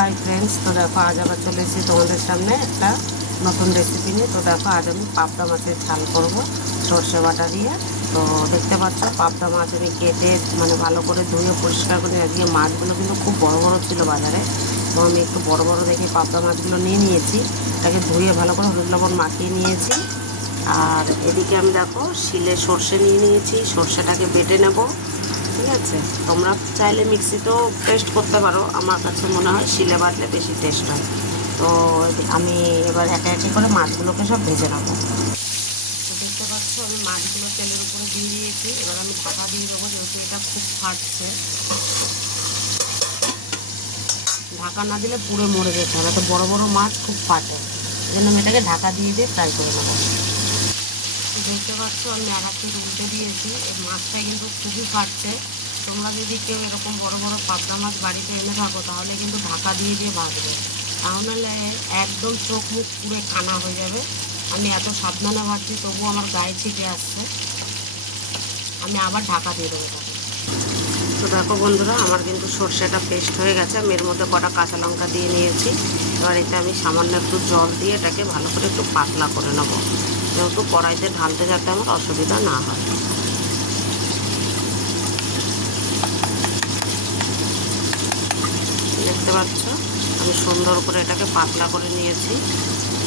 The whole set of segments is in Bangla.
হাই ফ্রেন্ডস, তো দেখো আজ আবার চলে এসেছি তোমাদের সামনে একটা নতুন রেসিপি নিয়ে। তো দেখো আজ আমি পাবদা মাছের ঝাল করব সর্ষে বাটা দিয়ে। তো দেখতে পাচ্ছ পাবদা মাছ আমি কেটে মানে ভালো করে ধুয়ে পরিষ্কার করে, আজকে মাছগুলো কিন্তু খুব বড় বড় ছিল বাজারে, তো আমি একটু বড় বড় দেখে পাবদা মাছগুলো নিয়ে নিয়েছি। এটাকে ধুয়ে ভালো করে হলুদ লবণ মাখিয়ে নিয়েছি। আর এদিকে আমি দেখো শিলে সর্ষে নিয়ে নিয়েছি, সর্ষেটাকে বেটে নেব। ঠিক আছে, তোমরা চাইলে মিক্সিতেও পেস্ট করতে পারো, আমার কাছে মনে হয় শিলে বাটলে বেশি টেস্ট হয়। তো আমি এবার একে একে করে মাছগুলোকে সব ভেজে নেবো। দেখতে পাচ্ছ আমি মাছগুলো তেলের উপরে দিয়ে দিয়েছি। এবার আমি ঢাকা দিয়ে দেবো, যেহেতু এটা খুব ফাটছে, ঢাকা না দিলে পুরো মরে যেতে হবে, তো বড়ো বড়ো মাছ খুব ফাটে, এই জন্য আমি এটাকে ঢাকা দিয়ে ফ্রাই করে নেবো। দেখতে পাচ্ছ আমি আর একটু উল্টে দিয়েছি, এই মাছটা কিন্তু খুবই ফাটছে। তোমরা যদি কেউ এরকম বড় বড় পাবদা মাছ বাড়িতে এনে থাকো তাহলে কিন্তু ঢাকা দিয়ে ভাজবে, তাহলে একদম চোখ মুখ পুরো কানা হয়ে যাবে। আমি এত সাবধানে ভাজছি তবুও আমার গায়ে ছিটে আসছে, আমি আবার ঢাকা দিয়ে দেবো তাকে। তো দেখো বন্ধুরা, আমার কিন্তু সর্ষেটা পেস্ট হয়ে গেছে। আমি এর মধ্যে কটা কাঁচা লঙ্কা দিয়ে নিয়েছি। এবার এতে আমি সামান্য একটু জল দিয়ে এটাকে ভালো করে একটু পাতলা করে নেবো, যেহেতু কড়াইতে ঢালতে যাতে আমার অসুবিধা না হয়। দেখতে পাচ্ছ আমি সুন্দর করে এটাকে পাতলা করে নিয়েছি।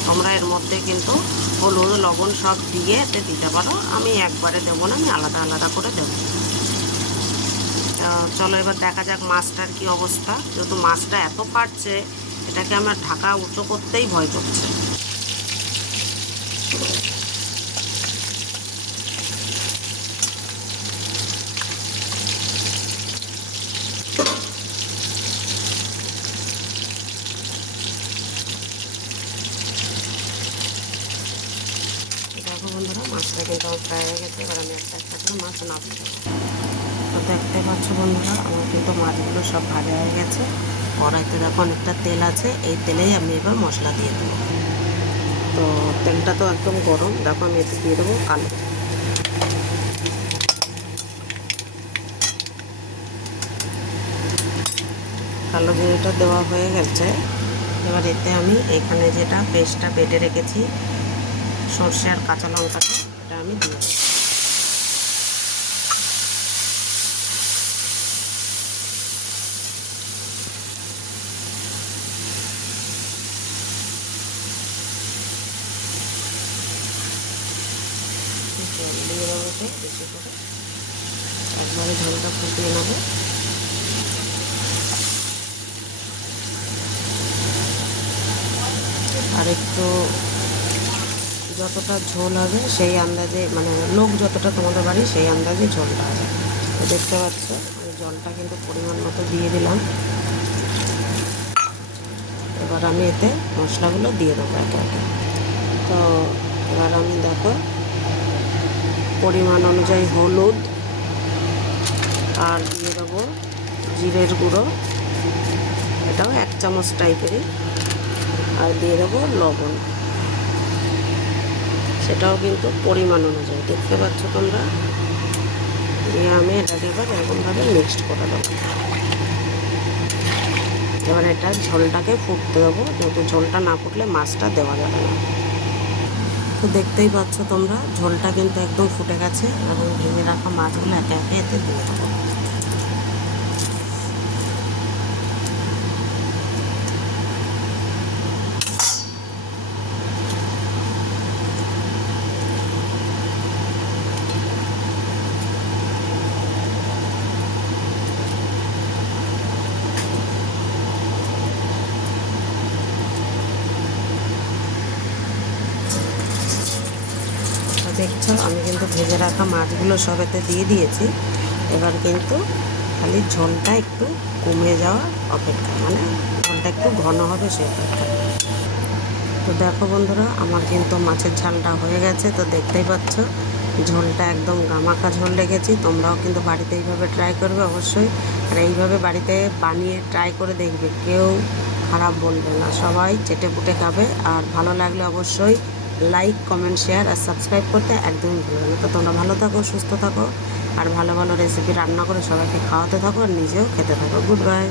তোমরা এর মধ্যে কিন্তু হলুদ লবণ সব দিয়ে এতে দিতে পারো, আমি একবারে দেবো না, আমি আলাদা আলাদা করে দেবো। চলো এবার দেখা যাক মাছটার কি অবস্থা। যেহেতু মাছটা এত ফাটছে, এটাকে আমার ঢাকা উঁচু করতেই ভয় করছে। দেখো বন্ধুরা, মাছটা কিন্তু আমার ফ্রাই হয়ে গেছে। এবার আমি একটা একটা করে মাছ নামিয়ে দেবো। তো দেখতে পাচ্ছ বন্ধুরা, আমার কিন্তু মাছগুলো সব ভাজা হয়ে গেছে। কড়াইতে দেখো অনেকটা তেল আছে, এই তেলেই আমি এবার মশলা দিয়ে দেবো। তো তেলটা তো একদম গরম, দেখো আমি এতে দিয়ে দেবো কালো। কালো জিরেটা দেওয়া হয়ে গেছে। এবার এতে আমি এখানে যেটা পেস্টটা বেটে রেখেছি সর্ষে আর কাঁচা লঙ্কাটা, এটা আমি দিয়ে দেবো। জল দিয়ে দেবো এতে বেশি করে, একবারে ঝোলটা ফুটিয়ে নেবো। আর একটু যতটা ঝোল হবে সেই আন্দাজে, মানে লোক যতটা তোমাদের বাড়ি সেই আন্দাজে ঝোলটা হবে। তো দেখতে পাচ্ছ আমি জলটা কিন্তু পরিমাণ মতো দিয়ে দিলাম। এবার আমি এতে মশলাগুলো দিয়ে দেবো একে একে। তো এবার আমি দেখো পরিমাণ অনুযায়ী হলুদ আর দিয়ে দেবো জিরের গুঁড়ো, এটাও 1 চামচ টাইপেরই, আর দিয়ে দেবো লবণ, সেটাও কিন্তু পরিমাণ অনুযায়ী। দেখতে পাচ্ছ তোমরা, দিয়ে আমি এটাকে এবার এরকমভাবে মিক্সড করে দেবো। এবার এটা ঝোলটাকে ফুটতে দেবো, যেহেতু ঝোলটা না ফুটলে মাছটা দেওয়া যাবে না। তো দেখতেই পাচ্ছ তোমরা, ঝোলটা কিন্তু একদম ফুটে গেছে এবং ভেঙে রাখা মাছগুলো একে একে এতে দিয়ে দেবো। দেখছো আমি কিন্তু ভেজে রাখা মাছগুলো সব এতে দিয়ে দিয়েছি। এবার কিন্তু খালি ঝোলটা একটু কমে যাওয়ার অপেক্ষা, মানে ঝোলটা একটু ঘন হবে সে অপেক্ষা। তো দেখো বন্ধুরা, আমার কিন্তু মাছের ঝালটা হয়ে গেছে। তো দেখতেই পাচ্ছ ঝোলটা একদম গামাখা ঝোল রেখেছি। তোমরাও কিন্তু বাড়িতে এইভাবে ট্রাই করবে অবশ্যই, আর এইভাবে বাড়িতে বানিয়ে ট্রাই করে দেখবে, কেউ খারাপ বলবে না, সবাই চেটে পুটে খাবে। আর ভালো লাগলে অবশ্যই লাইক কমেন্ট শেয়ার আর সাবস্ক্রাইব করতে একদমই ভুলবে না। তো তোমরা ভালো থাকো, সুস্থ থাকো, আর ভালো ভালো রেসিপি রান্না করে সবাইকে খাওয়াতে থাকো আর নিজেও খেতে থাকো। Good bye.